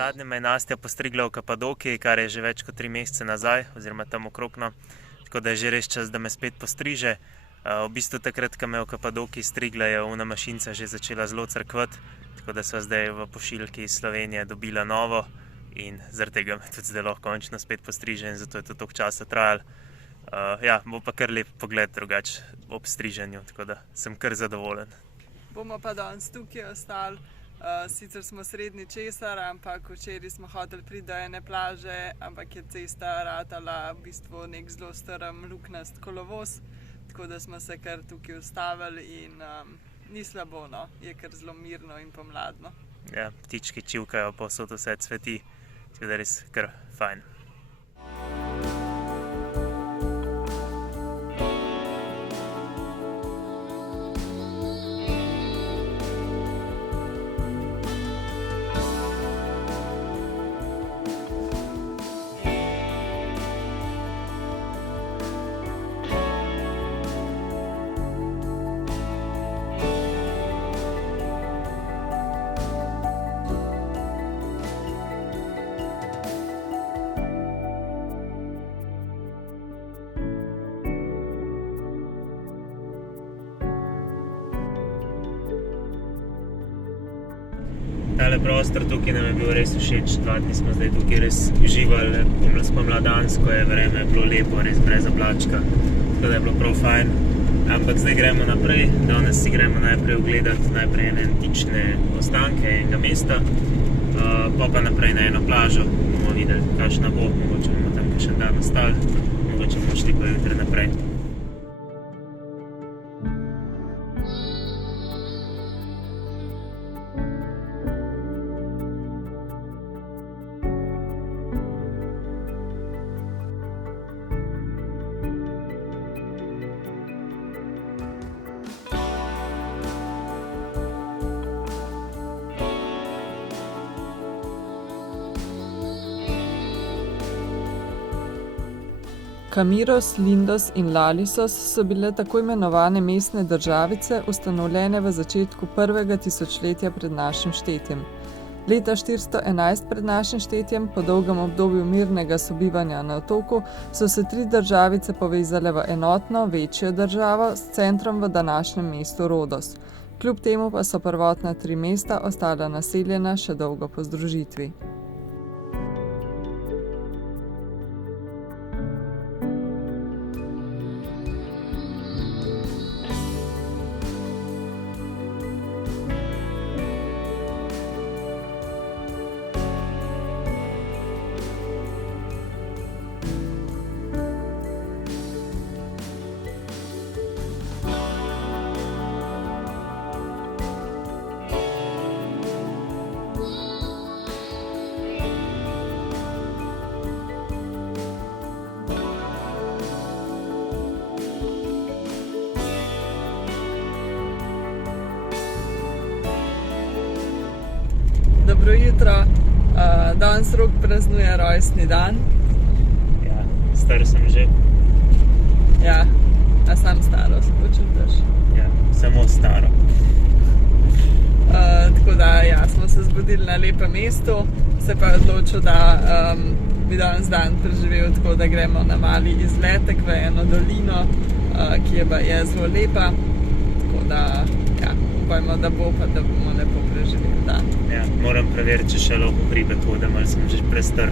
Nazadnje me je Nastja postrigla v Kapadokiji, kar je že več kot 3 mesece nazaj, oziroma tam okrogno. Tako da je že res čas, da me spet postriže. V bistvu takrat, ko me je v Kapadokiji strigla, je ona mašinca že začela zelo crkvati, tako da sva zdaj v pošiljki iz Slovenije dobila novo in zaradi tega me tudi zdaj lahko končno spet postriže in zato je to toliko časa trajalo. Bo pa kar lep pogled drugače ob striženju, tako da sem kar zadovoljen. Bomo pa danes tukaj ostali. Sicer smo srednji Česar, ampak včeraj smo hoteli priti do ene plaže, ampak je cesta ratala v bistvu nek zelo strm luknast kolovoz, tako da smo se kar tukaj ustavili in ni slabo, no. Je kar zelo mirno in pomladno. Ja, ptički čivkajo, povsod vse cveti, tako da res kar fajn. Tale prostor tukaj nam je bil res všeč, 2 dni smo zdaj tukaj res uživali, spomladansko je vreme, bilo lepo, res brez oblačka, tako da je bilo prav fajn. Ampak zdaj gremo naprej, danes si gremo najprej ogledati ene antične ostanke enega mesta, pa naprej na eno plažo, bomo videli, kakšna bo, mogoče bomo tam še dan ostali, mogoče bomo šli pa jutri naprej. Kamiros, Lindos in Lalisos so bile tako imenovane mestne državice, ustanovljene v začetku 1. tisočletja pred našim štetjem. Leta 411 pred našim štetjem, po dolgem obdobju mirnega sobivanja na otoku, so se 3 državice povezale v enotno, večjo državo s centrom v današnjem mestu Rodos. Kljub temu pa so prvotna 3 mesta ostala naseljena še dolgo po združitvi. Dobro jutro, danes Rok praznuje rojstni dan. Ja, star sem že. Ja, a sam staro se počutiš? Ja, samo staro. Tako da, ja, smo se zbudili na lepem mestu, se pa je odločil, da bi danes dan preživel tako, da gremo na mali izletek v eno dolino, ki je zelo lepa, tako da, ja, upajmo, da bo pa, da bomo lepo preživeli dan. Ja, moram preveriti, če še lahko hribe hodem, ali sem že prestrl.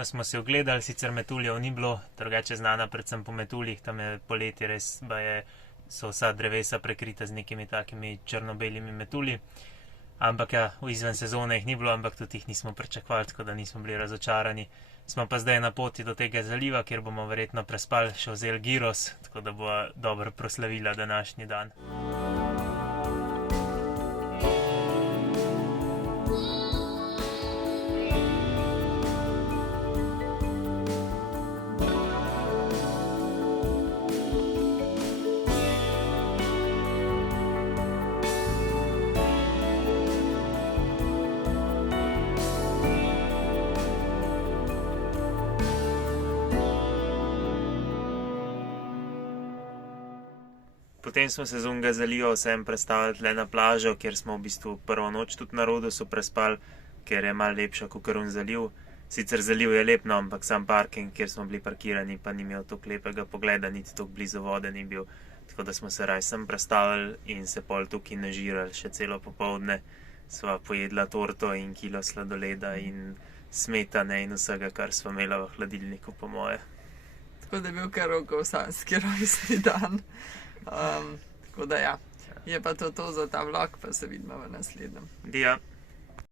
dolino smo si ogledali, sicer metuljev ni bilo, drugače znana predvsem po metuljih, tam je poletje res, so vsa drevesa prekrita z nekimi takimi črno-belimi metulji. Ampak ja, izven sezone jih ni bilo, ampak tudi jih nismo pričakovali, tako da nismo bili razočarani. Smo pa zdaj na poti do tega zaliva, kjer bomo verjetno prespali, še vzeli gyros, tako da bo dobro proslavila današnji dan. Potem smo se z unga zaliva vsem predstavili tle na plažo, kjer smo v bistvu prvo noč tudi na Rodosu prespali, ker je malo lepša kakor un zaliv. Sicer zaliv je lep, no, ampak sam parking, kjer smo bili parkirani, pa ni imel toliko lepega pogleda, niti toliko blizu vode ni bil. Tako da smo se raj sem predstavili in se pol tukaj nažirali še celo popoldne. Sva pojedla torto in kilo sladoleda in smetane in vsega, kar sva imela v hladilniku, po moje. Tako da je bil kar rokovsanski rojstni dan. Tako da ja, je pa to za ta vlog, pa se vidimo v naslednjem. Dija.